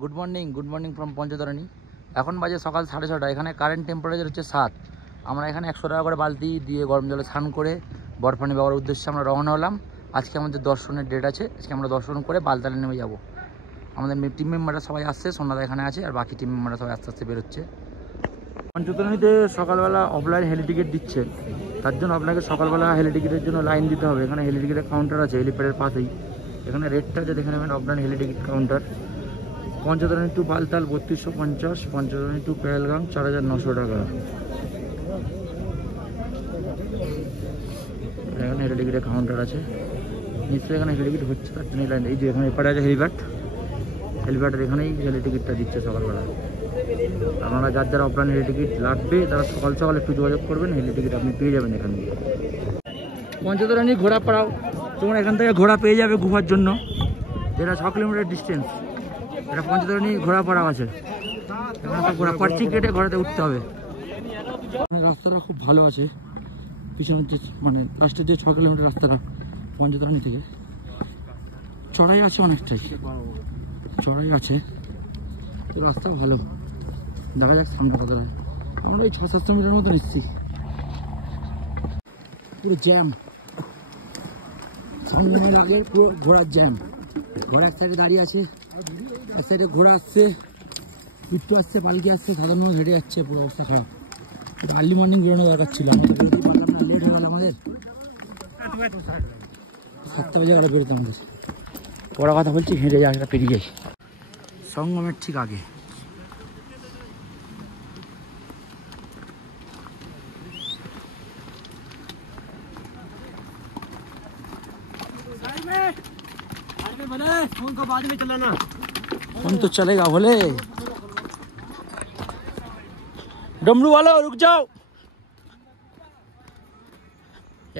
Good morning from Panchtarni. এখন বাজে সকাল 6:30। এখানে কারেন্ট টেম্পারেচার হচ্ছে 7। আমরা এখানে 100 টাকা করে বালতি দিয়ে গরম জলে স্নান করে বরফানি বাবার উদ্দেশ্যে আমরা রওনা হলাম। আজকে আমাদের দর্শনের ডেট আছে। আজকে আমরা দর্শন করে বালতালে নেমে যাব। আমাদের টিম মেম্বাররা সবাই আসছে, সোনাদা এখানে আছে, আর বাকি টিম মেম্বাররা সবাই আস্তে আস্তে বেরোচ্ছে। পঞ্চতরণীতে সকালবেলা অফলাইন হেলি টিকিট দিচ্ছে, তার জন্য আপনাকে সকালবেলা হেলি টিকিটের জন্য লাইন দিতে হবে। এখানে হেলি টিকিটের কাউন্টার আছে হেলিপ্যাডের পাশেই। এখানে রেটটা যে দেখে নেবেন, offline heli ticket counter. Panchtarni to Baltal 3250, Panchtarni to Pahalgam 4900 টাকা। এখানে হেলি টিকিটের কাউন্টার আছে, নিশ্চয়ই এখানে হেলি টিকিট হচ্ছে, তার জন্য লাইন। এই যে এখানে এপারে আছে হেলিপ্যাডের এখানেই হেলি টিকিটটা দিচ্ছে সকালবেলা। আপনারা যার অফলাইন হেলি টিকিট লাগবে তারা সকাল সকাল একটু যোগাযোগ করবেন, হেলি টিকিট আপনি পেয়ে যাবেন এখান থেকে। পঞ্চতরণী ঘোড়া পাড়াও, তোমরা এখান থেকে ঘোড়া পেয়ে যাবে গুফার জন্য, যেটা 6 কিলোমিটার ডিস্টেন্স। এটা পঞ্চতরণী ঘোড়া পাড়াও আছে, এখানে তো ঘোড়া পার্চি কেটে ঘোড়াতে উঠতে হবে। রাস্তাটা খুব ভালো আছে, পিছনের যে মানে লাস্টের যে 6 কিলোমিটার রাস্তাটা পঞ্চতরণী থেকে, চড়াই আছে, অনেকটাই চড়াই আছে, তো রাস্তা ভালো। দেখা যাক সামনে কত হয়। আমরা এই 600-700 মিটার মতো এসেছি, পুরো জ্যাম। সঙ্গমের আগে পুরো ঘোড়ার জ্যাম। ঘোড়া এক সাইডে দাঁড়িয়ে আছে, এক সাইডে ঘোড়া আসছে, পিট্টু আসছে, পালকি আসছে, সাধারণ মানুষ হেঁটে যাচ্ছে, পুরো অবস্থা খারাপ। একটু আর্লি মর্নিং বেরোনো দরকার ছিল, আমাদের বেরোতে পারলাম না, লেট হয়ে গেল আমাদের। 7টা বাজে গেল বেরোতে আমাদের। বড় কথা বলছি, হেঁটে যাওয়াটা পেরিয়ে যাই। সঙ্গমের ঠিক আগে फोन तो चलेगा बोले। डमरू वालों रुक जाओ।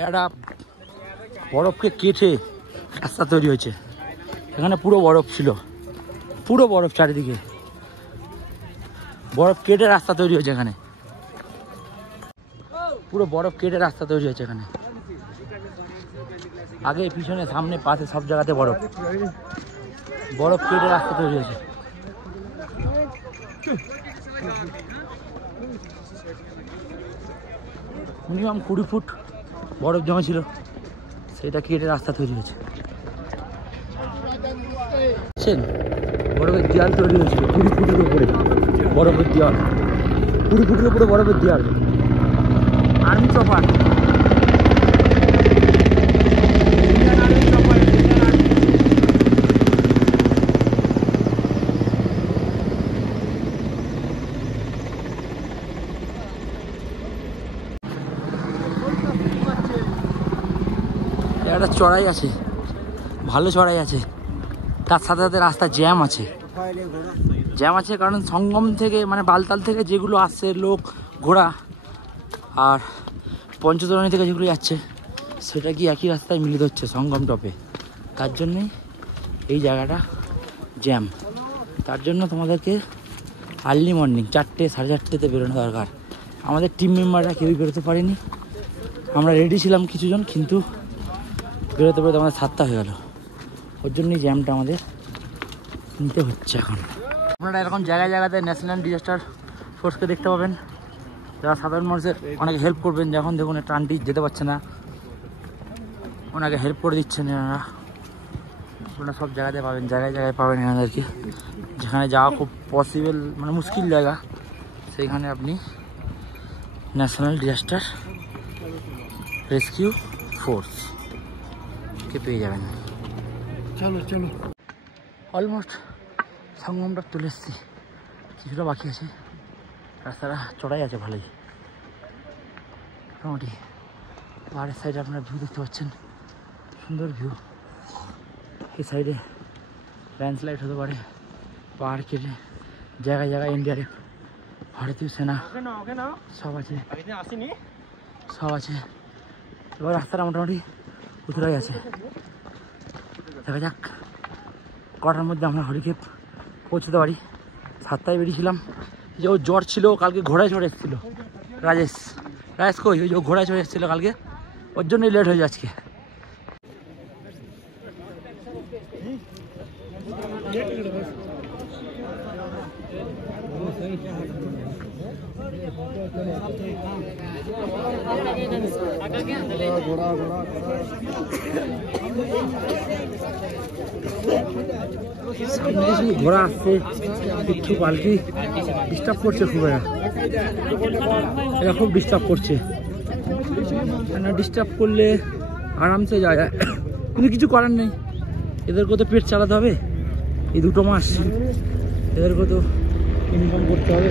এটা বরফকে কেটে রাস্তা তৈরি হয়েছে। এখানে পুরো বরফ ছিল, পুরো বরফ, চারিদিকে বরফ কেটে রাস্তা তৈরি হয়েছে। এখানে পুরো বরফ কেটে রাস্তা তৈরি হয়েছে। এখানে আগে পিছনে সামনে পাশে সব জায়গাতে বরফ, বরফ কেটে রাস্তা তৈরি হয়েছে। মিনিমাম 20 ফুট বরফ জমা ছিল, সেটা কেটে রাস্তা তৈরি হয়েছে। বরফের দেয়াল তৈরি হয়েছিল 20 ফুটের উপরে, বরফের দেয়াল 20 ফুটের উপরে, বরফের দেয়াল। আর্মি চপার, একটা চড়াই আছে, ভালো চড়াই আছে, তার সাথে সাথে রাস্তা জ্যাম আছে। কারণ সঙ্গম থেকে মানে বালতাল থেকে যেগুলো আসছে লোক ঘোড়া, আর পঞ্চতরণী থেকে যেগুলো যাচ্ছে সেটা কি একই রাস্তায় মিলিত হচ্ছে সঙ্গম টপে, তার জন্যই এই জায়গাটা জ্যাম। তার জন্য তোমাদেরকে আর্লি মর্নিং 4টে 4:30তে বেরোনো দরকার। আমাদের টিম মেম্বাররা কেউই বেরোতে পারেনি, আমরা রেডি ছিলাম কিছুজন, কিন্তু বেরোতে বেরোতে আমাদের 7টা হয়ে গেল। ওর জন্যই জ্যামটা আমাদের নিতে হচ্ছে। এখন আপনারা এরকম জায়গায় জায়গাতে ন্যাশনাল ডিজাস্টার ফোর্সকে দেখতে পাবেন, যারা সাধারণ মানুষের অনেক হেল্প করবেন। যখন দেখুন একটা আন্টি যেতে পারছে না, ওনাকে হেল্প করে দিচ্ছেন এনারা। আপনারা সব জায়গাতে পাবেন, জায়গায় জায়গায় পাবেন এনাদেরকে। যেখানে যাওয়া খুব পসিবল মানে মুশকিল জায়গা, সেইখানে আপনি ন্যাশনাল ডিজাস্টার রেস্কিউ ফোর্সকে পেয়ে যাবেন। চলো চলো, অলমোস্ট সঙ্গমটা তুলে এসেছি, কিছুটা বাকি আছে। রাস্তাটা চড়াই আছে ভালোই, মোটামুটি। পাহাড়ের সাইডে আপনারা ভিউ দেখতে পাচ্ছেন, সুন্দর ভিউ। এই সাইডে ল্যান্ডস্লাইড হতে পারে, পাহাড় কেটে জায়গায় জায়গায় ইন্ডিয়ার ভারতীয় সেনা সব আছে, সব আছে। এবার রাস্তাটা মোটামুটি উতরাই আছে। দেখা যাক কটার মধ্যে আমরা হরিক্ষেপ পৌঁছতে পারি। 7টায় বেরিয়েছিলাম। যে ওর জ্বর ছিল, কালকে ঘোড়ায় চড়ে এসেছিলো রাজেশ কই, ওই যে ঘোড়ায় চড়ে এসেছিলো কালকে, ওর জন্যই লেট হয়ে যায় আজকে। ঘোড়া আসছে কিছু পাল্টি ডিস্টার্ব করছে খুব এরা খুব ডিস্টার্ব করছে ডিস্টার্ব করলে আরামসে যাওয়া যায় কিন্তু কিছু করার নেই এদেরকে তো পেট চালাতে হবে এই 2 মাস এদেরকে তো ইনকাম করতে হবে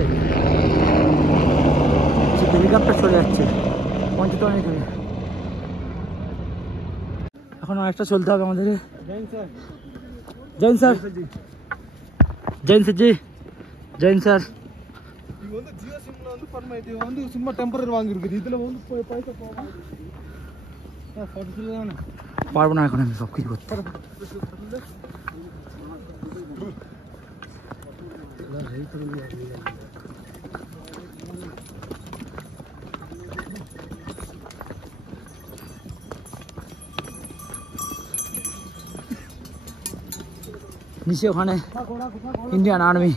হেলিকপ্টার চলে যাচ্ছে পঞ্চতলানি থেকে এখন অনেকটা চলতে হবে আমাদের जैन सर जैन सर जी जैन सर जियो सिम टेम्पररी वांगिरुक्कुது இதுல வந்து பைசா போகும் போட்டோ না পারবো না এখন আমি সব কিছু করতে নিচে ওখানে ইন্ডিয়ান আর্মি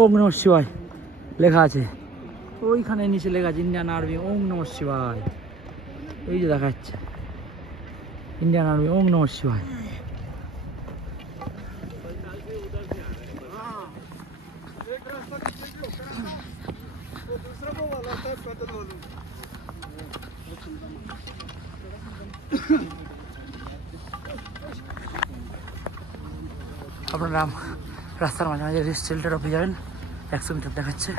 ওম নমঃ শিবায় লেখা আছে ওইখানে নিচে লেখা আছে ইন্ডিয়ান আর্মি ওম নমঃ শিবায় এই যে দেখা যাচ্ছে ইন্ডিয়ান আর্মি ওম নমঃ শিবায় আপনারা রাস্তার মাঝে মাঝে শেল্টার অফে যাবেন 100 মিটার দেখাচ্ছে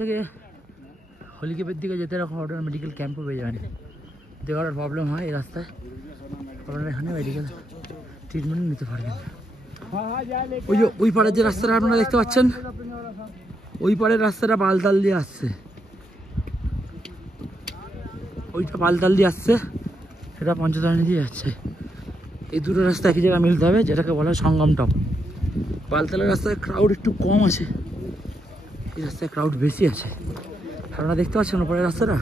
থেকে হলিকেপের দিকে যেতে এরকম আপনারা মেডিকেল ক্যাম্পও পেয়ে যাবেন যদি কারোর প্রবলেম হয় এই রাস্তায় আপনারা এখানে মেডিকেল ট্রিটমেন্ট নিতে পারবেন ওই যে ওই পাড়ের যে রাস্তাটা আপনারা দেখতে পাচ্ছেন ওই পাড়ের রাস্তাটা বালতাল দিয়ে আসছে ওইটা বালতাল দিয়ে আসছে সেটা পঞ্চতলানি দিয়ে যাচ্ছে এই দুটো রাস্তা একই জায়গায় মিলতে হবে যেটাকে বলা হয় সঙ্গম টপ বালতালের রাস্তায় ক্রাউড একটু কম আছে এই রাস্তায় ক্রাউড বেশি আছে আপনারা দেখতে পাচ্ছেন ওপরের রাস্তাটা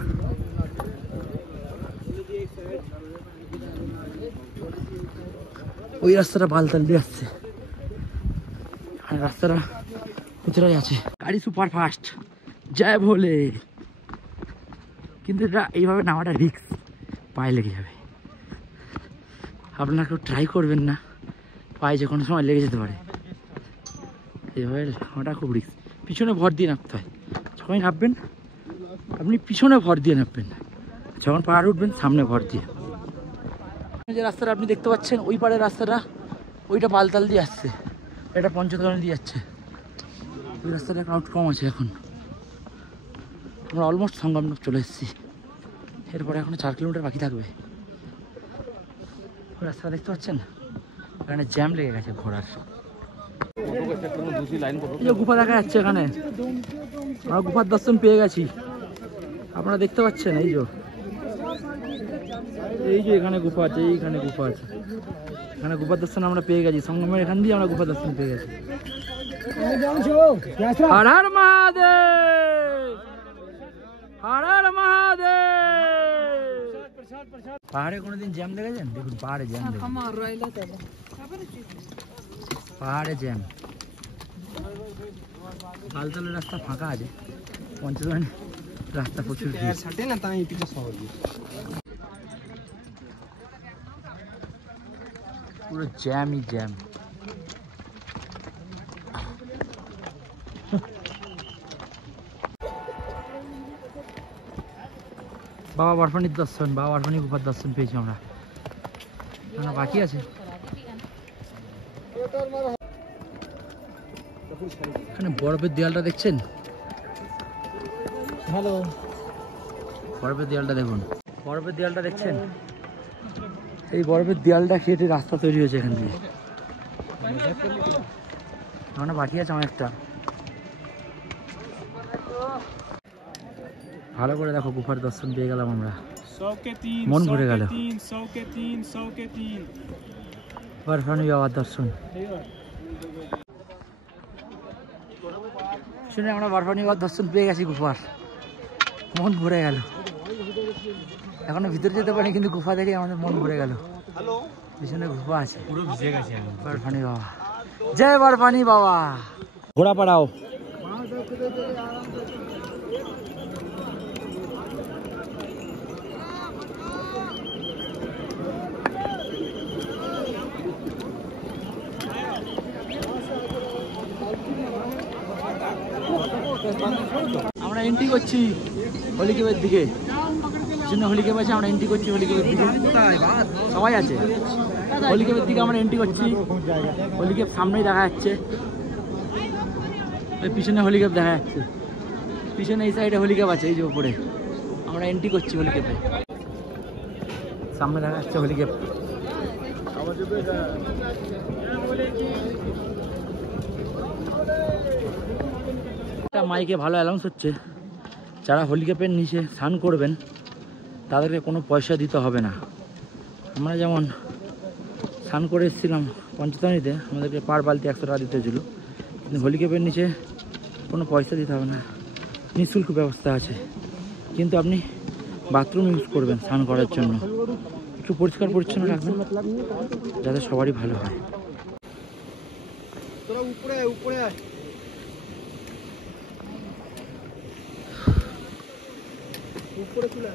ওই রাস্তাটা বালতাল দিয়ে আসছে রাস্তাটা কোথায় আছে গাড়ি সুপার ফাস্ট জয় ভোলে কিন্তু এটা এইভাবে নামাটা রিস্ক পায়ে লেগে যাবে আপনারা কেউ ট্রাই করবেন না পায়ে যে কোনো সময় লেগে যেতে পারে এইভাবে নামাটা খুব রিস্ক পিছনে ভর দিয়ে নামতে হয় যখন নামবেন আপনি পিছনে ভর দিয়ে নামবেন যখন পাহাড় উঠবেন সামনে ভর দিয়ে যে রাস্তাটা আপনি দেখতে পাচ্ছেন ওই পাড়ের রাস্তাটা ওইটা বালতাল দিয়ে আসছে এটা পঞ্চতলানি দিয়ে যাচ্ছে ওই রাস্তাটা ক্রাউড কম আছে এখন আমরা অলমোস্ট সঙ্গম চলে এসেছি এরপরে এখনো 4 কিলোমিটার বাকি থাকবে রাস্তা দেখতে পাচ্ছেন এখানে জ্যাম লেগে গেছে ঘোড়ার গুফা দেখা যাচ্ছে এখানে আমরা গুফার দর্শন পেয়ে গেছি আপনারা দেখতে পাচ্ছেন এই যে এখানে গুফা আছে এইখানে গুফা আছে এখানে গুফার দর্শন আমরা পেয়ে গেছি সঙ্গমের এখান দিয়ে আমরা গুফার দর্শন পেয়ে গেছি হর হর মহাদেব হর হর মহাদেব পাহাড়ে কোনোদিন জ্যাম দেখেছেন দেখুন পাহাড়ে জ্যাম পাহাড়ে জ্যাম বালতালের রাস্তা ফাঁকা আছে পঞ্চতলানি রাস্তা প্রচুর পুরো জ্যামই জ্যাম বাবা বরফানির দর্শন বাবা বরফানি গুফার দর্শন পেয়েছি আমরা বাকি আছে এখানে বরফের দেয়ালটা দেখছেন হ্যালো বরফের দেয়ালটা দেখুন বরফের দেয়ালটা দেখছেন এই বরফের দেয়ালটা কেটে রাস্তা তৈরি হয়েছে এখান দিয়ে আমরা বাকি আছে অনেকটা ভালো করে দেখো গুফার দর্শন পেয়ে গেলাম আমরা মন ভরে গেল বরফানি বাবার দর্শন শুনে আমরা বরফানি বাবার দর্শন পেয়ে গেছি গুফার মন ভরে গেল এখনো ভিতরে যেতে পারি, কিন্তু গুফা দেখে আমাদের মন ভরে গেল। পিছনে গুফা আছে, পুরো ভিজে গেছে আমি। বরফানি বাবা, জয় বরফানি বাবা। ঘোড়া পাড়াও। আমরা এন্ট্রি করছি হলিকেবের দিকে। জন্য হলিকেব আছে, আমরা এন্ট্রি করছি হলিকেবের দিকে। সবাই আছে হলিকেবের দিকে, আমরা এন্ট্রি করছি। হলিকেব সামনেই দেখা যাচ্ছে, ওই পিছনে হলিকেব দেখা যাচ্ছে। পিছনে এই সাইডে হলিকেব আছে, এই যে উপরে। আমরা এন্ট্রি করছি হলিকেবে, সামনে দেখা যাচ্ছে হলিকেব। মাইকে ভালো অ্যানাউন্স হচ্ছে, যারা হলিকেপের নিচে স্নান করবেন তাদেরকে কোনো পয়সা দিতে হবে না। আমরা যেমন স্নান করে এসেছিলাম পঞ্চতনীতে, আমাদেরকে পার বালতি 100 টাকা দিতে হয়েছিল, কিন্তু হলিকেপের নিচে কোনো পয়সা দিতে হবে না, নিঃশুল্ক ব্যবস্থা আছে। কিন্তু আপনি বাথরুম ইউজ করবেন স্নান করার জন্য, একটু পরিষ্কার পরিচ্ছন্ন রাখবেন যাতে সবারই ভালো হয়। উপরে উপরে উপরে চলে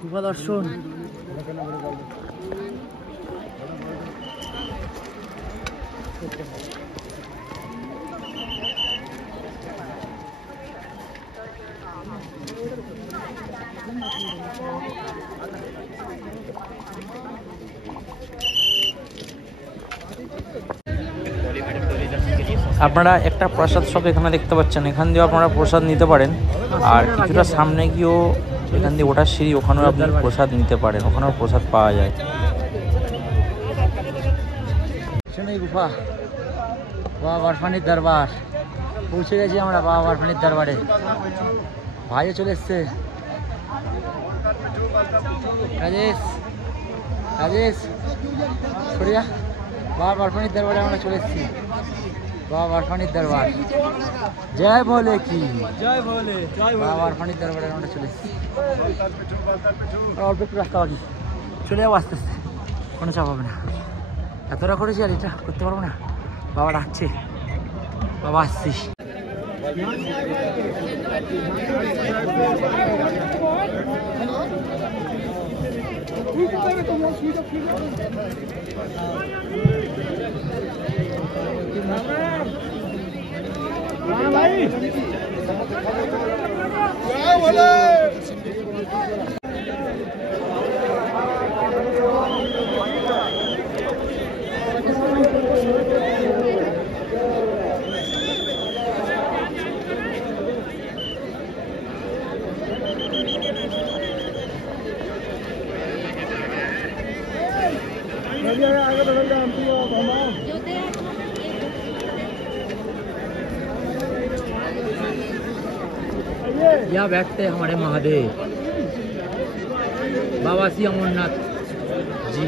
গুফা দর্শন। আপনারা একটা প্রসাদ শপ এখানে দেখতে পাচ্ছেন, এখান দিয়েও আপনারা প্রসাদ নিতে পারেন। আর কিছুটা সামনে গিয়েও এখান দিয়ে ওঠার সিঁড়ি, ওখানেও আপনি প্রসাদ নিতে পারেন, ওখানেও প্রসাদ পাওয়া যায়। গুফা, বাবা বরফানির দরবার পৌঁছে গেছি আমরা। বাবা বরফানির দরবারে ভাইও চলে এসছে, রাজেশ রাজেশ সরিয়া। বাবা বরফানির দরবারে আমরা চলে এসেছি, বাবা বরফানির দরবার। জয় ভোলে কি জয় ভোলে, জয় বাবা বরফানির দরবারে আমরা চলে এসেছি। অল্প একটু রাস্তা বাকি, চলে যাবো আস্তে আস্তে, কোনো চাপ হবে না। এতটা করেছি আর এটা করতে পারবো না, বাবা ডাকছে, বাবা আসছি। জয় ভোলে। यहाँ बैठते हैं हमारे महादेव बाबा श्री अमरनाथ जी।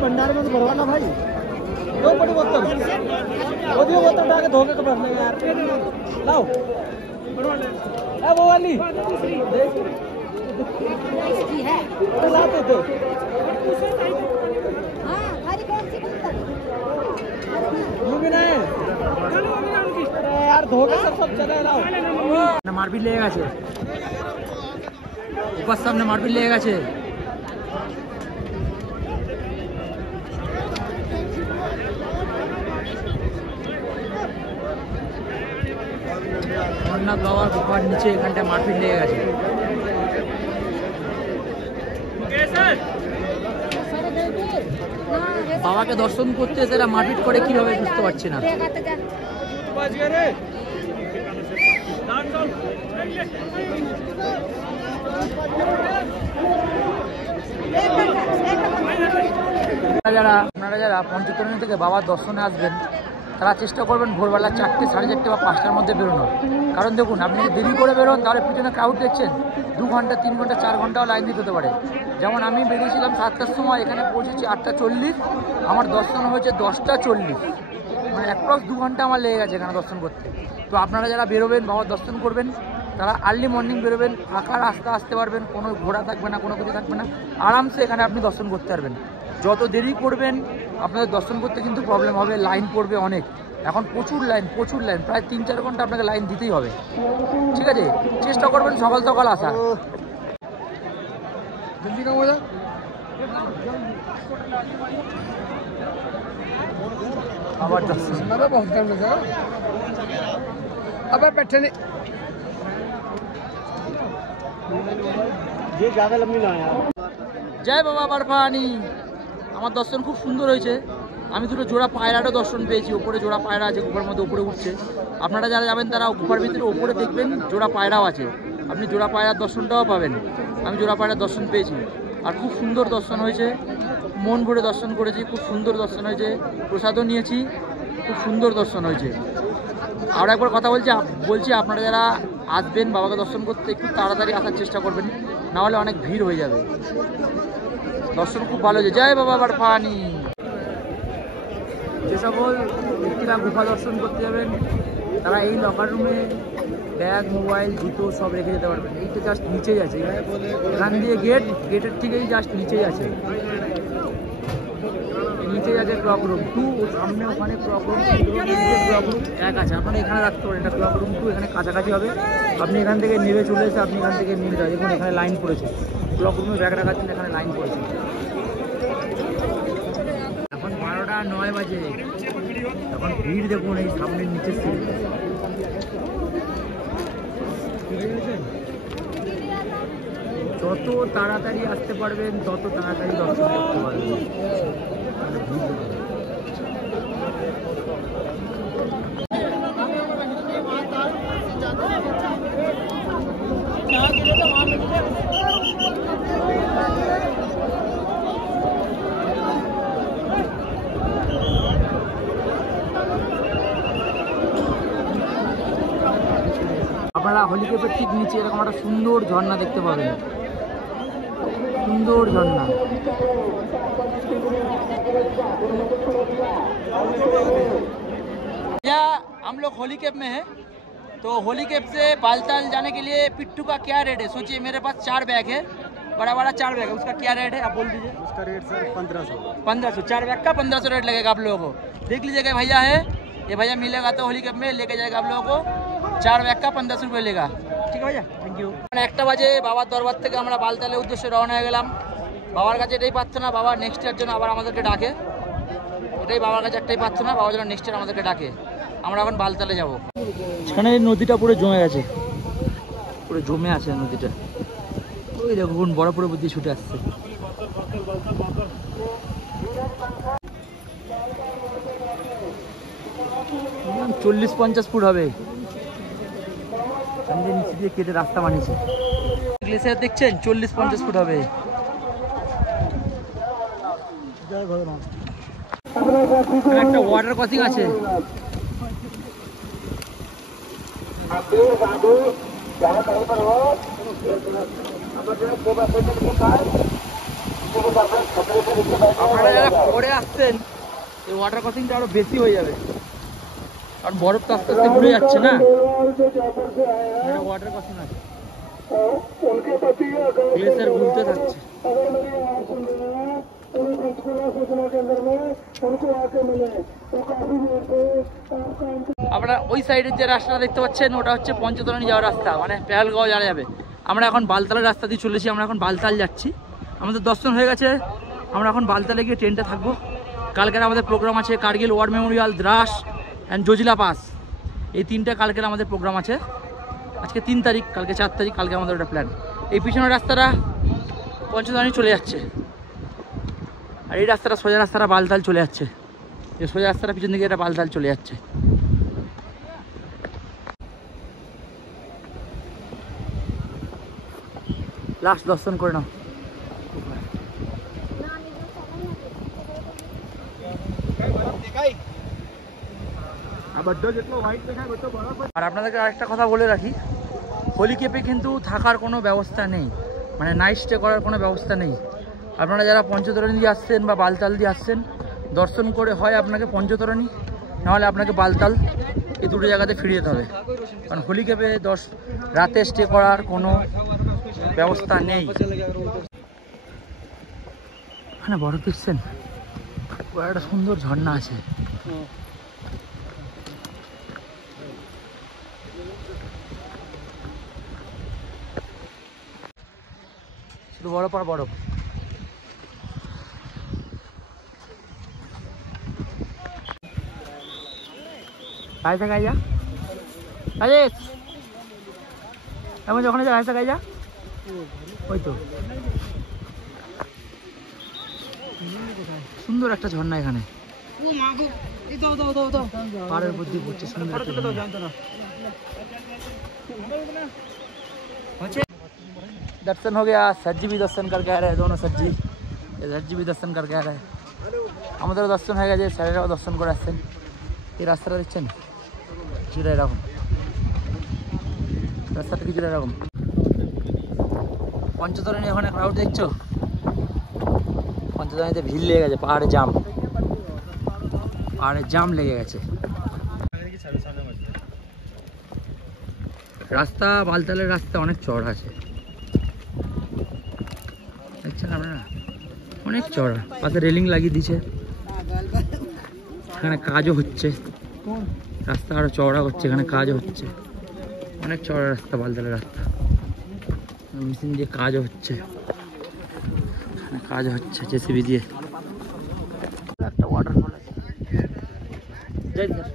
भंडारे में तो भरवाना भाई, दो बड़ी बोतल, वो दो बोतल डाल के धोखे के भरने यार। लाओ वो वाली लाते थे। भी नहीं यार, धोखे सब चले। लाओ मारपीट লেগে গেছে, উপর সামনে মারপিট লেগে গেছে। অমরনাথ বাবার গুফার নিচে এখানটা মারপিট লেগে গেছে। বাবাকে দর্শন করতে এসে এরা মারপিট করে কিভাবে বুঝতে পারছি না। আপনারা যারা পঞ্চতরণী থেকে বাবার দর্শনে আসবেন তারা চেষ্টা করবেন ভোরবেলা 4টে, 4:30 বা 5টার মধ্যে বেরোনোর। কারণ দেখুন, আপনি যদি দেরি করে বেরোন তাহলে পিছনে ক্রাউড দেখছেন, 2 ঘন্টা, 3 ঘন্টা, 4 ঘন্টাও লাইন দিতে হতে পারে। যেমন আমি বেরিয়েছিলাম 7টার সময়, এখানে পৌঁছেছি 8টা 40, আমার দর্শন হয়েছে 10টা 40, মানে অ্যাপ্রক্স 2 ঘন্টা আমার লেগে গেছে এখানে দর্শন করতে। তো আপনারা যারা বেরোবেন, বাবার দর্শন করবেন, তারা আর্লি মর্নিং বেরোবেন, ফাঁকা রাস্তা আসতে পারবেন, কোনো ঘোড়া থাকবে না, কোনো কিছু থাকবে না, আরামসে এখানে আপনি দর্শন করতে পারবেন। যত দেরি করবেন আপনাদের দর্শন করতে কিন্তু প্রবলেম হবে, লাইন পড়বে অনেক। এখন প্রচুর লাইন, প্রায় 3-4 ঘন্টা আপনাকে লাইন দিতেই হবে। ঠিক আছে, চেষ্টা করবেন সকাল সকাল আসার। আবার अबे बैठे नहीं ये ज़्यादा लंबी ना यार। জয় বাবা বরফানি। আমার দর্শন খুব সুন্দর হয়েছে। আমি দুটো জোড়া পায়রারও দর্শন পেয়েছি। ওপরে জোড়া পায়রা আছে, গুফার মধ্যে উপরে উঠছে। আপনারা যারা যাবেন তারা গুফার ভিতরে ওপরে দেখবেন জোড়া পায়রাও আছে, আপনি জোড়া পায়রার দর্শনটাও পাবেন। আমি জোড়া পায়রার দর্শন পেয়েছি, আর খুব সুন্দর দর্শন হয়েছে। মন ভরে দর্শন করেছি, খুব সুন্দর দর্শন হয়েছে। প্রসাদও নিয়েছি, খুব সুন্দর দর্শন হয়েছে। আর একবার কথা বলছি আপনারা যারা আসবেন বাবাকে দর্শন করতে একটু তাড়াতাড়ি আসার চেষ্টা করবেন, নাহলে অনেক ভিড় হয়ে যাবে। দর্শন খুব ভালো হয়েছে। জয় বাবা বরফানি। যে সকল ব্যক্তিরা গুফা দর্শন করতে যাবেন তারা এই লকার রুমে ব্যাগ, মোবাইল, জুতো সব রেখে যেতে পারবেন। এইটা জাস্ট নিচেই আছে, এখান দিয়ে গেটের থেকেই জাস্ট নিচেই আছে। নিচেই আছে ক্লক রুম 2, সামনে ওখানে ক্লক রুম 1 আছে। আপনারা এখানে রাখতে পারেন, এটা ক্লক রুম 2 এখানে কাছাকাছি হবে। আপনি এখান থেকে নেমে চলে এসে আপনি এখান থেকে নিয়ে যান। দেখুন এখানে লাইন পড়েছে, ক্লক রুমে ব্যাগ রাখার জন্য এখানে লাইন পড়েছে। এখন 12:09 বাজে, এখন ভিড় দেখুন এই সামনের নিচের সিঁড়ি। যত তাড়াতাড়ি আসতে পারবেন তত তাড়াতাড়ি দর্শন করতে পারবেন। আপনারা হলিকেপের ঠিক নিচে এরকম একটা সুন্দর ঝর্ণা দেখতে পাবেন, सुंदर झरना। हम लोग होली कैप में है, तो होली कैप से बालताल जाने के लिए पिट्ठू का क्या रेट है? सोचिए मेरे पास 4 बैग है, बड़ा 4 बैग है, उसका क्या रेट है आप बोल दीजिए। उसका रेट सर 1500। 4 बैग का 1500 रेट लगेगा आप लोगों को। देख लीजिएगा भैया है, ये भैया मिलेगा तो होली कैप में लेके जाएगा आप लोगों को। 4 बैग का 1500 रुपये लेगा। ঠিক আছে ভাইয়া, থ্যাংক ইউ। 1টা বাজে বাবার দরবার থেকে আমরা বালতালের উদ্দেশ্যে রওনা হয়ে গেলাম। বাবার কাছে এটাই প্রার্থনা, বাবা নেক্সট ইয়ার জন্য আবার আমাদেরকে ডাকে। এটাই বাবার কাছে একটাই প্রার্থনা, বাবা যেন নেক্সট ইয়ার আমাদেরকে ডাকে। আমরা এখন বালতালে যাব। এখানে নদীটা পুরো জমে গেছে, পুরো জমে আছে নদীটা। ওই দেখুন বড় বুদ্ধি ছুটে আসছে। মিনিমাম 40-50 ফুট হবে। নিচে দিয়ে কেটে রাস্তা বানিয়েছে। গ্লেসিয়ার দেখছেন 40-50 ফুট হবে। একটা ওয়াটার ক্রসিং আছে। আপনারা যারা পরে আসছেন এই ওয়াটার ক্রসিংটা আরো বেশি হয়ে যাবে, কারণ বরফ তো আস্তে আস্তে ঘুরে যাচ্ছে না। ওয়াটার ক্রসিং আছে, গ্লেসিয়ার ঘুরতে থাকছে। আপনারা ওই সাইডের যে রাস্তাটা দেখতে পাচ্ছেন ওটা হচ্ছে পঞ্চতরণী যাওয়ার রাস্তা, মানে পেহেলগাঁও যাওয়া যাবে। আমরা এখন বালতালের রাস্তা দিয়ে চলেছি, আমরা এখন বালতাল যাচ্ছি। আমাদের দর্শন হয়ে গেছে, আমরা এখন বালতালে গিয়ে ট্রেনটা থাকবো। কালকের আমাদের প্রোগ্রাম আছে Kargil war memorial, Dras and Zojila pass, এই 3টা কালকের আমাদের প্রোগ্রাম আছে। আজকে 3 তারিখ, কালকে 4 তারিখ, কালকে আমাদের একটা প্ল্যান। এই পিছনের রাস্তাটা পঞ্চতরণী চলে যাচ্ছে, আর এই রাস্তাটা সোজা রাস্তাটা বালতাল চলে যাচ্ছে। এই সোজা রাস্তাটা পিছন দিকে এটা বালতাল চলে যাচ্ছে। লাস্ট দর্শন করে নাও। আর আপনাদেরকে আরেকটা কথা বলে রাখি, হোলি কেপে কিন্তু থাকার কোনো ব্যবস্থা নেই, মানে নাইট স্টে করার কোনো ব্যবস্থা নেই। আপনারা যারা পঞ্চতরণী দিয়ে আসছেন বা বালতাল দিয়ে আসছেন, দর্শন করে হয় আপনাকে পঞ্চতরণী, নাহলে আপনাকে বালতাল, এই দুটো জায়গাতে ফিরে যেতে হবে। কারণ হোলি কেপে রাতে স্টে করার কোনো ব্যবস্থা নেই। এখানে বড় দেখছেন, একটা সুন্দর ঝর্ণা আছে। শুধু বরফ আর বরফ। গাইসা গাইজা রাজেশ, এমন যখন গাইসা গাইজা ওই তো সুন্দর একটা ঝর্ণা এখানে, পাহাড়ের উপর দিয়ে পড়ছে সুন্দর একটা ঝর্ণা। दर्शन हो गया, सर जी भी दर्शन करके आ रहे हैं, दोनों सर जी भी दर्शन करके आ रहे हैं। আমাদেরও দর্শন হয়ে গেছে, স্যারেরাও দর্শন করে আসছেন। এই রাস্তাটা দেখছেন কিছুটা এরকম, রাস্তাটা কিছুটা এরকম। পঞ্চতরণী ওখানে ক্রাউড দেখছো, পঞ্চতরণীতে ভিড় লেগে গেছে, পাহাড়ে জাম লেগে গেছে। রাস্তা বালতালের রাস্তা অনেক চড়া আছে, দেখছেন আপনারা, অনেক চড়া। পাশে রেলিং লাগিয়ে দিয়েছে, এখানে কাজও হচ্ছে, রাস্তা আরো চওড়া হচ্ছে, এখানে কাজও হচ্ছে। অনেক চওড়া রাস্তা বালতালের রাস্তা, মেশিন দিয়ে কাজও হচ্ছে, এখানে কাজ হচ্ছে জেসিবি দিয়ে। একটা ওয়াটারফল আছে। জয় স্যার।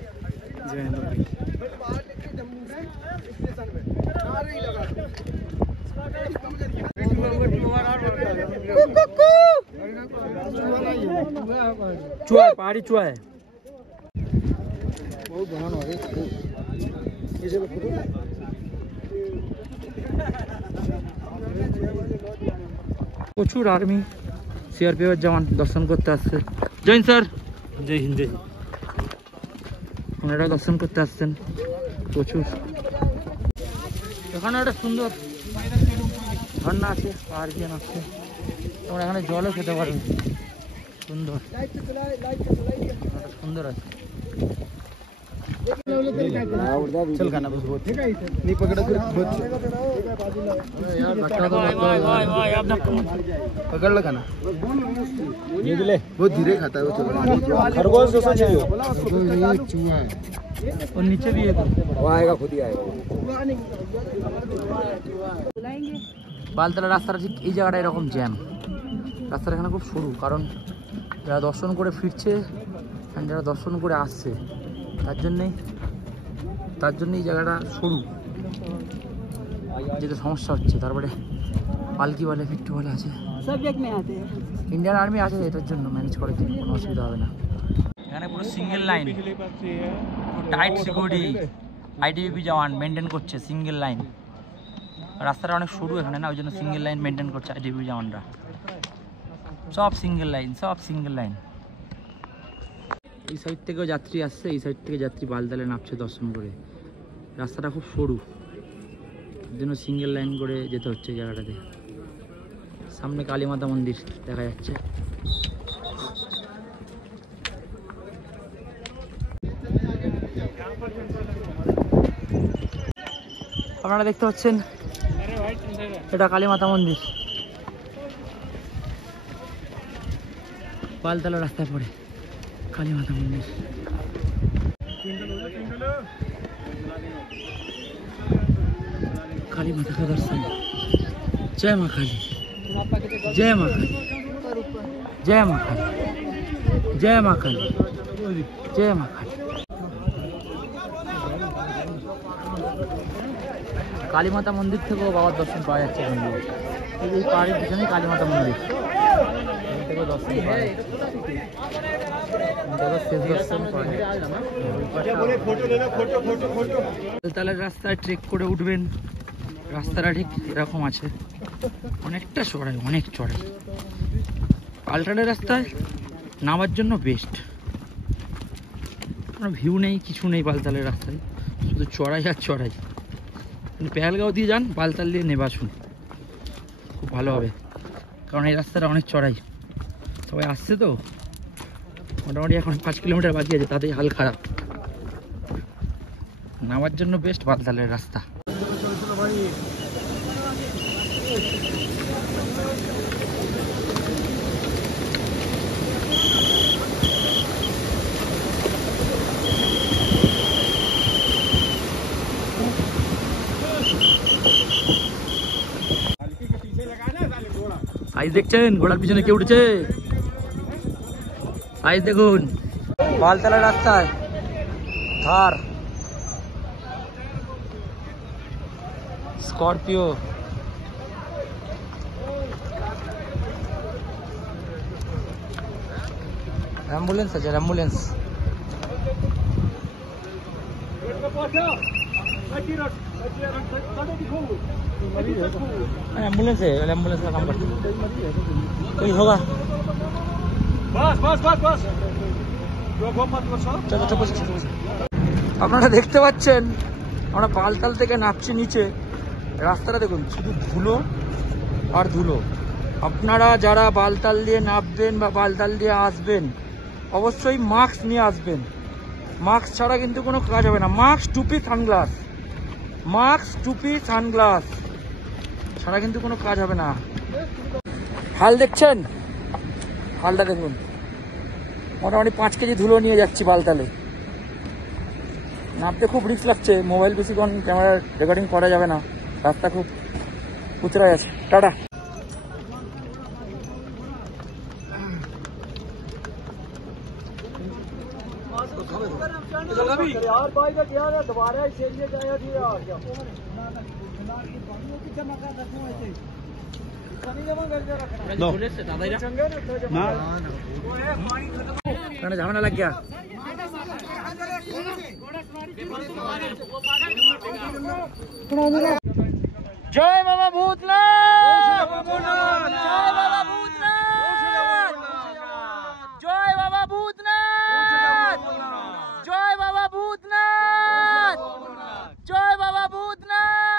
चूहा है, पहाड़ी चूहा है। প্রচুর আর্মি সিআরপিএফ জওয়ান দর্শন করতে আসছে। জয় স্যার। জয় হিন্দ। ওনারা দর্শন করতে আসছেন প্রচুর। এখানে একটা সুন্দর ঝর্ণা আছে, পাহাড় দিয়ে নাচছে, তোমরা এখানে জলও খেতে পারবে, সুন্দর সুন্দর আছে। पकड़ लो खाना, ये ले बहुत धीरे खाता है वो, खरगोश जैसा चाहिए। और नीचे भी है, वो आएगा खुद ही आएगा। বালতলা রাস্তাটা ঠিক এই জায়গাটা এরকম জ্যাম, রাস্তাটা এখানে খুব সরু, কারণ যারা দর্শন করে ফিরছে আর যারা দর্শন করে আসছে তার জন্যে এই জায়গাটা সরু, যেটা সমস্যা হচ্ছে। তারপরে পালকি বলে ফিট্টু বলে আছে, ইন্ডিয়ান আর্মি আছে, এটার জন্য ম্যানেজ করে, কোনো অসুবিধা হবে না। এখানে পুরো single line, tight security, ITBP jawan maintain করছে সিঙ্গেল লাইন। রাস্তাটা অনেক সরু এখানে না, ওই জন্য সিঙ্গেল লাইন মেনটেন করছে আইটিবিপি জওয়ানরা, সব সিঙ্গেল লাইন। এই সাইড থেকেও যাত্রী আসছে, এই সাইড থেকে যাত্রী বালতালে নামছে দর্শন করে। রাস্তাটা খুব সরু, ওই জন্য সিঙ্গেল লাইন করে যেতে হচ্ছে এই জায়গাটাতে। সামনে কালীমাতা মন্দির দেখা যাচ্ছে। আপনারা দেখতে পাচ্ছেন এটা কালীমাতা মন্দির, বালতালা রাস্তায় পড়ে কালীমাতা মন্দির। काली माता का दर्शन। जय माँ काली, जय माँ काली, जय माँ काली, जय माँ काली, जय माँ काली। काली माता मंदिर थे बाबा दर्शन पाওয়া যাচ্ছে এই পাহাড়ের পিছনে কালী মাতা মন্দির, থেকে দর্শন পাওয়া যাচ্ছে। বালতালের রাস্তায় ট্রেক করে উঠবেন, রাস্তাটা ঠিক এরকম আছে, অনেকটা চড়াই, অনেক চড়াই। পাল্টানের রাস্তায় নামার জন্য বেস্ট, কোনো ভিউ নেই, কিছু নেই বালতালের রাস্তায়, শুধু চড়াই আর চড়াই। পেহেলগাঁও দিয়ে যান, বালতাল দিয়ে নেবে আসুন, খুব ভালো হবে। কারণ এই রাস্তাটা অনেক চড়াই, সবাই আসছে তো, মোটামুটি এখন 5 কিলোমিটার বাকি আছে, তাতেই হাল খারাপ। নামার জন্য বেস্ট বালতালের রাস্তা। আইস দেখছেন ঘোড়ার পিছনে কে উঠেছে? আইস দেখুন বালতলা রাস্তায় থার, স্করপিও, অ্যাম্বুলেন্স আছে, অ্যাম্বুলেন্স। एम्बुलेंस है, एम्बुलेंस का काम करते हैं। कोई होगा? बस बस बस बस चलो चलो चलो। আপনারা দেখতে পাচ্ছেন আমরা বালতাল থেকে নামছি নিচে, রাস্তাটা দেখুন শুধু ধুলো আর ধুলো। আপনারা যারা বালতাল দিয়ে নামবেন বা বালতাল দিয়ে আসবেন অবশ্যই মাস্ক নিয়ে আসবেন, মাস্ক ছাড়া কিন্তু কোনো কাজ হবে না। মাস্ক, টুপি, সানগ্লাস, মাস্ক, টুপি, সানগ্লাস ছাড়া কিন্তু কোনো কাজ হবে না। হাল দেখছেন, হালটা দেখুন, মোটামুটি 5 কেজি ধুলো নিয়ে যাচ্ছি বালতালে। নামতে খুব রিস্ক লাগছে, মোবাইল বেশিক্ষণ ক্যামেরা রেকর্ডিং করা যাবে না, রাস্তা খুব উচড়াই আছে। টাটা। ঝামেলা লাগ গিয়া। জয় বাবা ভূতনাথ, জয় বাবা ভূতনাথ, জয় বাবা ভূতনাথ, জয় বাবা ভূতনাথ, জয় বাবা ভূতনাথ,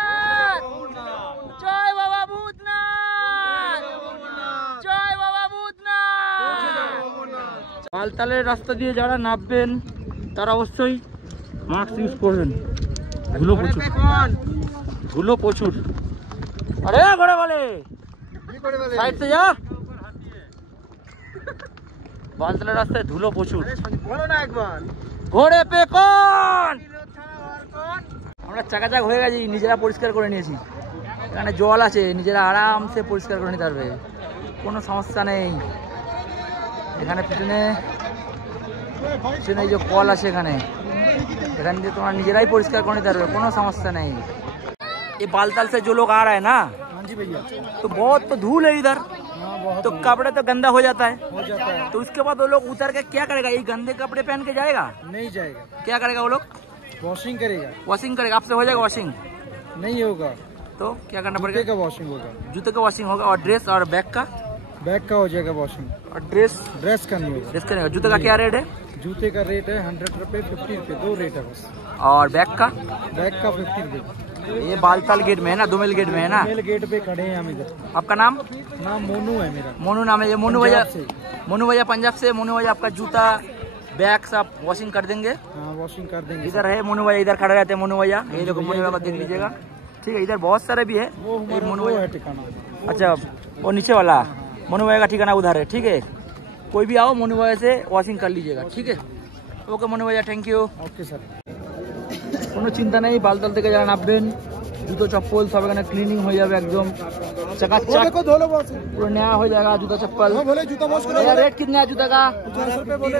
জয় বাবা ভূতনাথ, জয় বাবা ভূতনাথ। বালতালের রাস্তা দিয়ে যারা নামবেন তারা অবশ্যই মাস্ক ইউজ করবেন, ধুলো প্রচুর, ধুলো প্রচুর। আরে ঘোড়া বলে সাইড से जा, বালতালের রাস্তায় ধুলো প্রচুর। ঘোড়ে পে কোন? আমরা চাকাচাক হয়ে গেছি, নিজেরা পরিষ্কার করে নিয়েছি। এখানে জল আছে, নিজেরা আরামসে পরিষ্কার করে নিতে পারবে, কোনো সমস্যা নেই। এখানে পিছনে পিছনে যে কল আছে এখানে, এখান দিয়ে তোমরা নিজেরাই পরিষ্কার করে निते पारबे, कोनो समस्या नहीं। ये बालताल से जो लोग आ रहे हैं ना, हाँ जी भैया, तो बहुत तो धूल है इधर, तो कपड़े तो गंदा हो जाता है, तो उसके बाद वो लोग उतर के क्या करेगा? ये गंदे कपड़े पहन के जाएगा? नहीं जाएगा। क्या करेगा वो लोग? वॉशिंग करेगा। वॉशिंग करेगा। आपसे हो जाएगा वॉशिंग? नहीं होगा। तो क्या करना जूते पड़ेगा? का वॉशिंग होगा। जूते का वॉशिंग होगा। और ड्रेस और बैग का? बैग का हो जाएगा वॉशिंग। और ड्रेस? ड्रेस का नहीं होगा। ड्रेस का नहीं होगा। जूते का क्या रेट है? जूते का रेट है 100 रुपये, 50 रुपये, 2 रेट है बस। और बैग का? बैग का 50 रुपये। ये बालताल गेट में है ना, 2 मील गेट में है ना? मेल गेट पे खड़े हैं हम इधर। आपका नाम? नाम मोनू है मेरा। मोनू नाम है। ये मोनू भैया, पंजाब से। मोनू भैया पंजाब से। मोनू भैया आपका जूता बैग सब वॉशिंग कर देंगे। हाँ वॉशिंग कर देंगे। इधर है मोनू भैया, इधर खड़े रहते हैं मोनू भैया। ये देखो मोनू भैया को देख लीजिएगा, ठीक है। इधर बहुत सारे भी है। वो ये हमारा मोनू वो भैया, है ठिकाना। अच्छा वो नीचे वाला मोनू भैया का ठिकाना उधर है, ठीक है। कोई भी आओ मोनू भैया से वॉशिंग कर लीजिएगा, ठीक है। ओके मोनू भैया, थैंक यू। Okay sir. কোনো চিন্তা নেই, বালতাল থেকে যারা নামবেন জুতো চপ্পল सब এখানে ক্লিনিং হয়ে যাবে, একদম চকাচক देखो धो लो बॉस। पूरा नया हो जाएगा जूता चप्पल। हाँ बोले जूता वॉश करो। ये रेट कितना है जूता का? 50 रुपये बोले।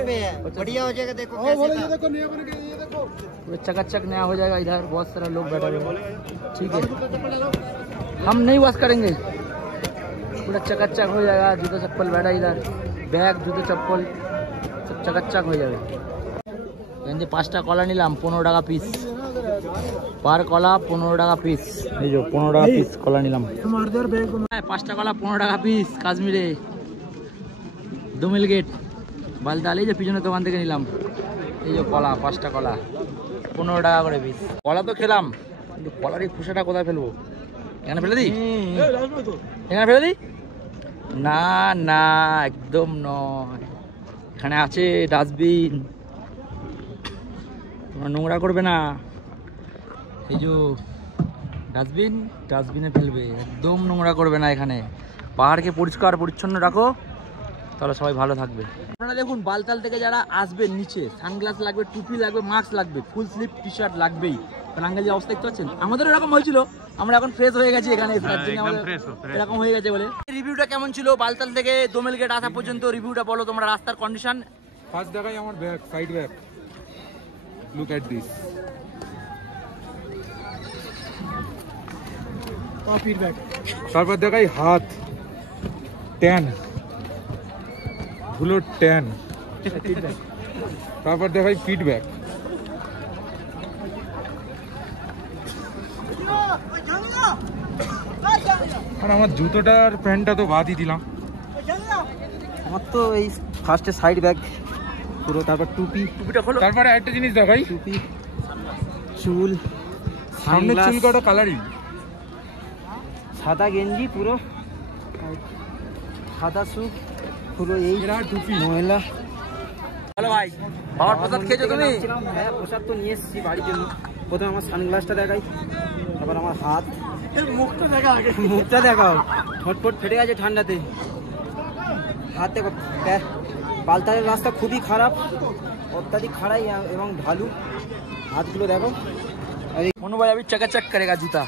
बढ़िया हो जाएगा। देखो हाँ बोले ये देखो नया बन गया, ये देखो। पूरा चकाचक नया हो जाएगा। इधर बहुत सारे लोग बैठे हुए हैं, ठीक है। हम नहीं वॉश करेंगे, पूरा चकाचक हो जाएगा। जूता चप्पल बैठा इधर, बैग जूते चप्पल सब चकाचक हो जाएगा। 5টা কলা নিলাম 15 টাকা পিস। পার কলা 15 টাকা পিস। এই যে 15 টাকা পিস কলা নিলাম। 5টা কলা 15 টাকা পিস কাশ্মীরে, দোমেল গেট বালতাল। এই যে পিছনে দোকান থেকে নিলাম। এই যে কলা 5টা কলা 15 টাকা করে পিস। কলা তো খেলাম, কিন্তু কলার এই খোসাটা কোথায় ফেলবো? এখানে ফেলে দিই? এখানে ফেলে দিই? না না, একদম নয়। এখানে আছে ডাস্টবিন, তোমরা নোংরা করবে না। এই যে ডাস্টবিন, ডাস্টবিনে ফেলবে, একদম নোংরা করবে না। এখানে পাহাড়কে পরিষ্কার পরিচ্ছন্ন রাখো, তাহলে সবাই ভালো থাকবে। আপনারা দেখুন, বালতাল থেকে যারা আসবেন নিচে সানগ্লাস লাগবে, টুপি লাগবে, মাস্ক লাগবে, ফুল স্লিভ টি শার্ট লাগবেই। টাঙ্গাইল যে অবস্থা দেখতে পাচ্ছেন, আমাদের এরকম হয়েছিল, আমরা এখন ফ্রেশ হয়ে গেছি এখানে এরকম হয়ে গেছে বলে। রিভিউটা কেমন ছিল বালতাল থেকে দোমেল গেট আসা পর্যন্ত? রিভিউটা বলো তোমরা, রাস্তার কন্ডিশন। ফার্স্ট দেখাই আমার back, side back, look at this. তারপর দেখাই হাত, ট্যান, ধুলোর ট্যান। তারপর দেখাই ফিডব্যাক। আর আমার জুতোটার প্যান্টটা তো বাদই দিলাম। আমার তো এই ফার্স্টে সাইড ব্যাগ পুরো, তারপর টুপিটা খোলো, তারপরে একটা জিনিস দেখাই, টুপি, চুল, সামনের চুল কটা কালারিং, সাদা গেঞ্জি পুরো, সাদা স্যুট পুরো, এই টুপি, মহিলা। হ্যালো ভাই, বাবার প্রসাদ খেয়েছো তুমি? হ্যাঁ, প্রসাদ তো নিয়ে এসেছি বাড়ির জন্য। প্রথমে আমার সানগ্লাসটা দেখাই, তারপর আমার হাত, মুখটা দেখাও, ঠটফট ফেটে গেছে ঠান্ডাতে। হাত দেখো, বালতালের রাস্তা খুবই খারাপ, অত্যাধিক খাড়াই এবং ঢালু। হাতগুলো দেখো। মনু ভাই अभी चकाचक करेगा जूता।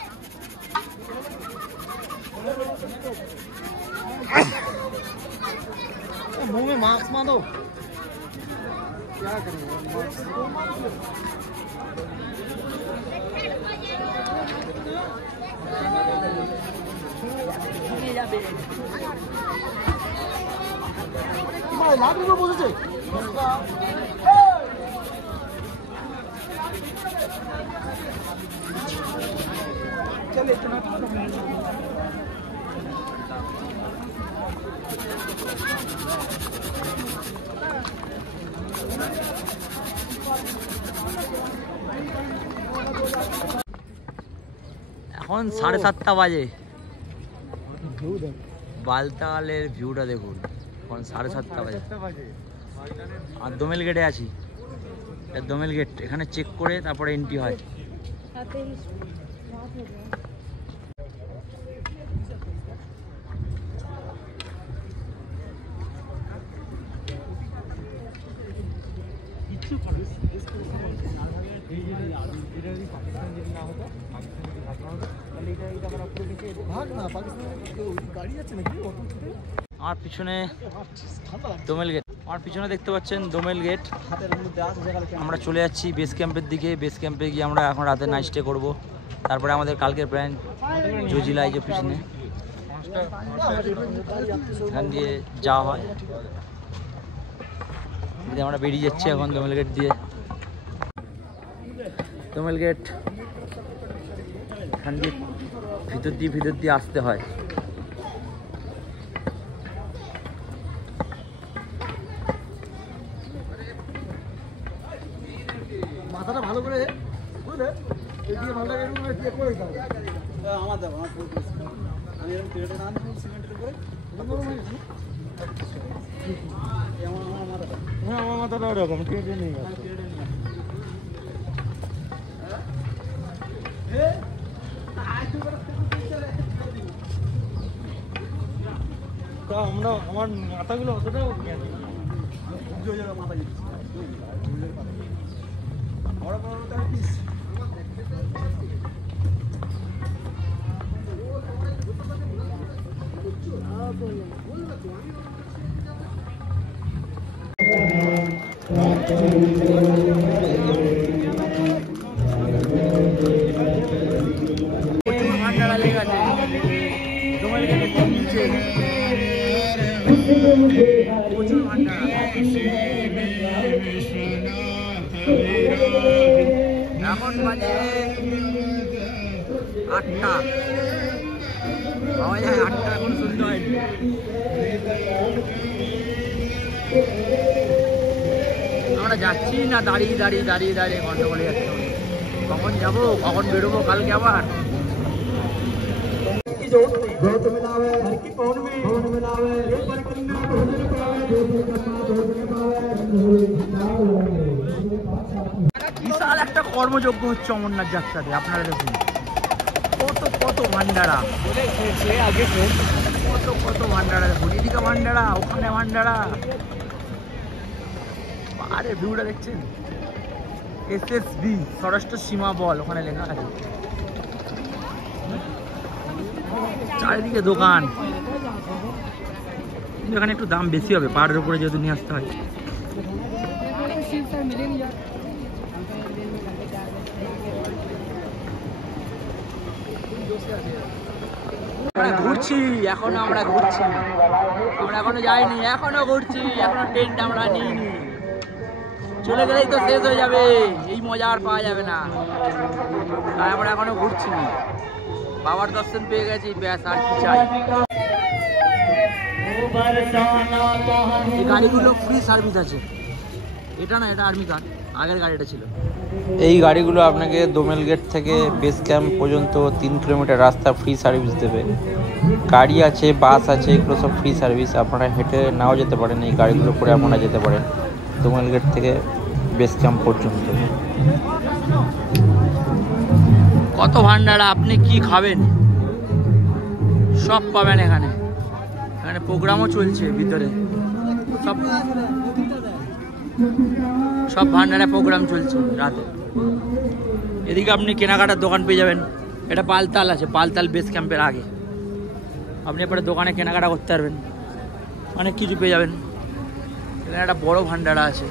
मुंह में मास्क बांधो, क्या करेंगे? এখন 7:30 বাজে, বালতালের ভিউটা দেখুন। এখন 7:30 বাজে আর দোমেল গেটে আছি। দোমেল গেট, এখানে চেক করে তারপরে এন্ট্রি হয়। আমার পিছনে দোমেল গেট, আমার পিছনে দেখতে পাচ্ছেন দোমেল গেট। আমরা চলে যাচ্ছি বেস ক্যাম্পের দিকে। বেস ক্যাম্পে গিয়ে আমরা এখন রাতে নাইট স্টে করবো। তারপরে আমাদের কালকের প্ল্যান জজিলা, যে পিছনে এখান দিয়ে যাওয়া হয়। আমরা বেরিয়ে যাচ্ছি এখন দোমেল গেট দিয়ে। দোমেল গেট এখান দিয়ে ভিতর দিয়ে আসতে হয়। মাথাটা ভালো করে বুঝলে, এদিকে ভালো করে চেক করে দাও। আমার দাও, আমার পুরো আমি এরকম প্লেটে না আনছি সিমেন্টের উপরে, আমার মাথাটা, হ্যাঁ আমার মাথাটা ওরকম কেটে নেই। আমরা আমার মাথাগুলো অতটাও মাথা বড় বড় পিস। এখন বাজে 8টা পাওয়া যায়, 8টা এখন শুনতে হয়নি। আমরা যাচ্ছি না, দাঁড়িয়ে দাঁড়িয়ে দাঁড়িয়ে দাঁড়িয়ে গন্ডগোলে যাচ্ছে। কখন যাবো, কখন বেরোবো কালকে আবার? বিশাল একটা কর্মযজ্ঞ হচ্ছে অমরনাথ যাত্রাতে, আপনারা দেখুন কত কত ভান্ডারা, কত কত ভান্ডারা দেখুন, এদিকে ভান্ডারা, ওখানে ভান্ডারা। আরে ভিউটা দেখছেন, SSB স্বরাষ্ট্র সীমা বল ওখানে লেখা আছে। চারিদিকে দোকান, কিন্তু এখানে একটু দাম বেশি হবে, পাহাড়ের উপরে যেহেতু নিয়ে আসতে হয়। ঘুরছি এখনো, আমরা ঘুরছি, আমরা এখনো যাইনি, এখনো ঘুরছি, এখনো টেন্ট আমরা নিইনি। চলে গেলেই তো শেষ হয়ে যাবে, এই মজা আর পাওয়া যাবে না, তাই আমরা এখনো ঘুরছি। বাবার দর্শন পেয়ে গেছি, ব্যাস আর কি চাই। এই গাড়িগুলো ফ্রি সার্ভিস আছে, এটা না, এটা আর্মি কার, আগের গাড়িটা ছিল। এই গাড়িগুলো আপনাকে দোমেল গেট থেকে বেস ক্যাম্প পর্যন্ত 3 কিলোমিটার রাস্তা ফ্রি সার্ভিস দেবে। গাড়ি আছে, বাস আছে, এগুলো সব ফ্রি সার্ভিস। আপনারা হেঁটে নাও যেতে পারেন, এই গাড়িগুলো করে আপনারা যেতে পারেন দোমেল গেট থেকে বেস ক্যাম্প পর্যন্ত। কত ভান্ডারা, আপনি কি খাবেন সব পাবেন এখানে। এখানে প্রোগ্রামও চলছে ভিতরে, সব সব ভান্ডারে প্রোগ্রাম চলছে রাতে। এদিকে আপনি কেনাকাটার দোকান পেয়ে যাবেন, এটা পালতাল আছে, পালতাল বেস ক্যাম্পের আগে। আপনি এরপরে দোকানে কেনাকাটা করতে পারবেন, অনেক কিছু পেয়ে যাবেন। এখানে একটা বড় ভান্ডারা আছে।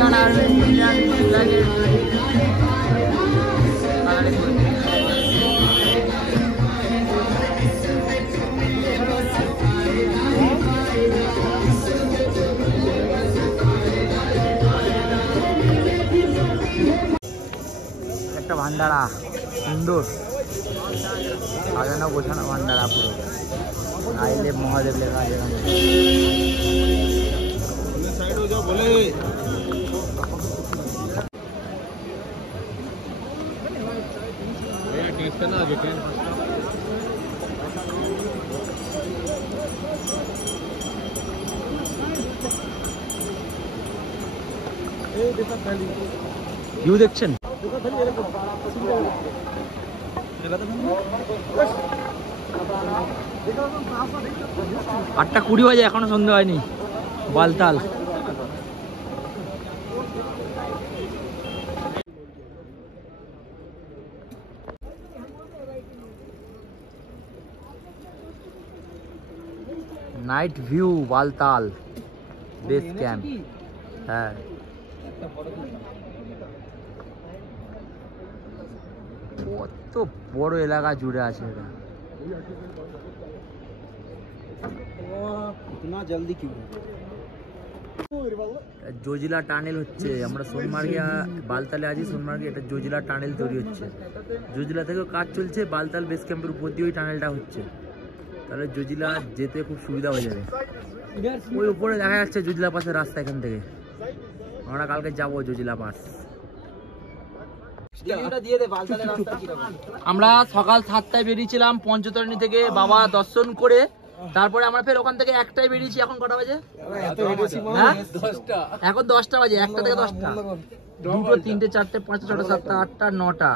Indian Army, Indian flag. একটা ভান্ডারা সুন্দর সাজানো গোছানো ভান্ডারা, পুরো আইলে মহাদেব লেখা আছে এখানে। ভিউ দেখছেন, 8:20 বাজে, এখনো সন্ধ্যা হয়নি। Baltal night view, Baltal base camp. হ্যাঁ, কত বড় এলাকা জুড়ে আছে এটা। জলদি কি জজিলা টানেল হচ্ছে, আমরা সোনমার্গে বালতালে আছি, সোনমার্গে এটা জজিলা টানেল তৈরি হচ্ছে। জজিলা থেকেও কাজ চলছে, বালতাল বেস ক্যাম্পের উপর দিয়ে ওই টানেলটা হচ্ছে, তাহলে জজিলা যেতে খুব সুবিধা হয়ে যাবে। ওই উপরে দেখা যাচ্ছে জজিলা পাসের রাস্তা, এখান থেকে আমরা কালকে যাবো জজিলা পাস। আমরা সকাল 7টায় বেরিয়েছিলাম পঞ্চতরণী থেকে, বাবা দর্শন করে তারপরে আমরা ফের ওখান থেকে 1টায় বেরিয়েছি। এখন কটা বাজে? এখন 10টা বাজে, 1টা থেকে 10টা, 2টো 3টে 4টে 5টে 6টে 7টা 8টা 9টা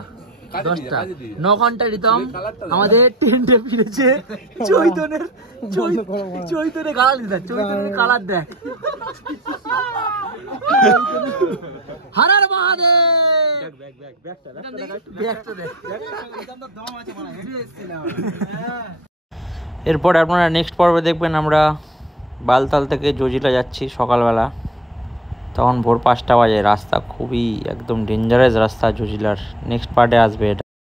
10টা, 9 ঘন্টা রিতম আমাদের টেন্টে ফিরেছে। চৈতনের গালাল দিদা, চৈতনের কালার দেখ। হারার মহাদেব, এরপর আপনারা নেক্সট পর্বে দেখবেন আমরা বালতাল থেকে জজিলা যাচ্ছি সকালবেলা, তখন ভোর 5টা বাজে। রাস্তা খুবই একদম ডেঞ্জারাস রাস্তা জজিলার। নেক্সট পার্টে আসবে এটা।